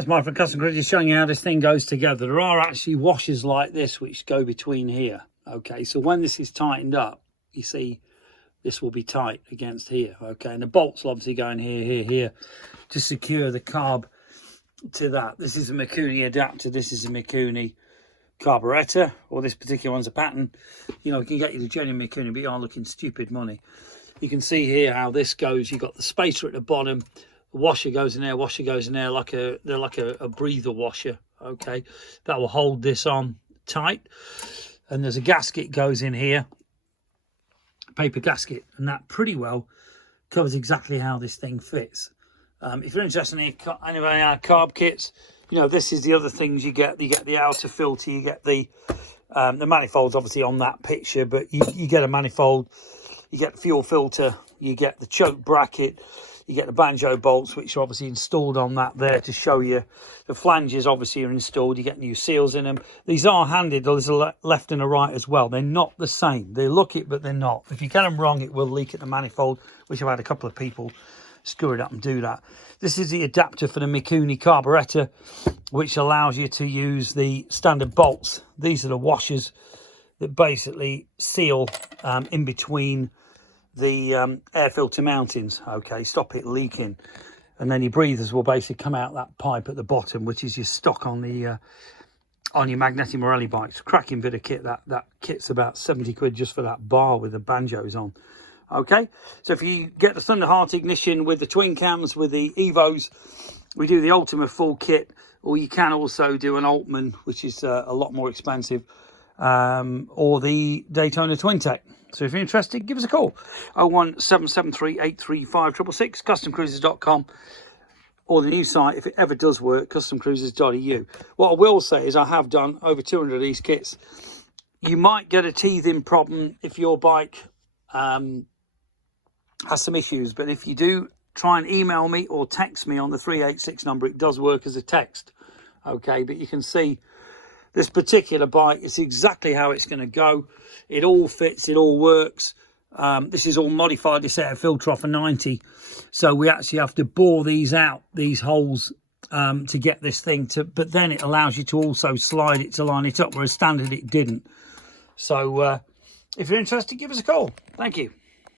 That's my friend Custom Cruisers showing you how this thing goes together. There are actually washers like this which go between here. Okay, so when this is tightened up, you see this will be tight against here. Okay, and the bolts will obviously go in here to secure the carb to that. This is a Mikuni adapter. This is a Mikuni carburetor, or this particular one's a pattern. You know, we can get you the genuine Mikuni, but you are looking stupid money. You can see here how this goes. You've got the spacer at the bottom. The washer goes in there, washer goes in there, they're like a breather washer. Okay, that will hold this on tight. And there's a gasket goes in here, paper gasket, and that pretty well covers exactly how this thing fits. If you're interested in any of our carb kits, you know, this is the other things you get. You get the outer filter, you get the manifolds obviously on that picture, but you get a manifold, you get the fuel filter, you get the choke bracket, you get the banjo bolts, which are obviously installed on that there to show you. The flanges obviously are installed. You get new seals in them. These are handed. There's a left and a right as well. They're not the same. They look it, but they're not. If you get them wrong, it will leak at the manifold, which I've had a couple of people screw it up and do that. This is the adapter for the Mikuni carburetor, which allows you to use the standard bolts. These are the washers that basically seal in between the air filter mountings. Okay, stop it leaking, and then your breathers will basically come out that pipe at the bottom, which is your stock on the on your magnetic Morelli bikes. Cracking bit of kit. That kit's about 70 quid just for that bar with the banjos on. Okay, so if you get the Thunderheart ignition with the twin cams with the Evos, we do the Ultima full kit, or you can also do an Altman, which is a lot more expensive, or the Daytona Twin Tech. So if you're interested, give us a call. 01773 835 666, customcruisers.com, or the new site, if it ever does work, customcruisers.eu. What I will say is I have done over 200 of these kits. You might get a teething problem if your bike has some issues, but if you do, try and email me or text me on the 386 number. It does work as a text. Okay, but you can see this particular bike, it's exactly how it's going to go. It all fits, it all works. This is all modified. This air filter off a 90, so we actually have to bore these out, these holes, to get this thing to, but then it allows you to also slide it to line it up, whereas standard it didn't. So if you're interested, give us a call. Thank you.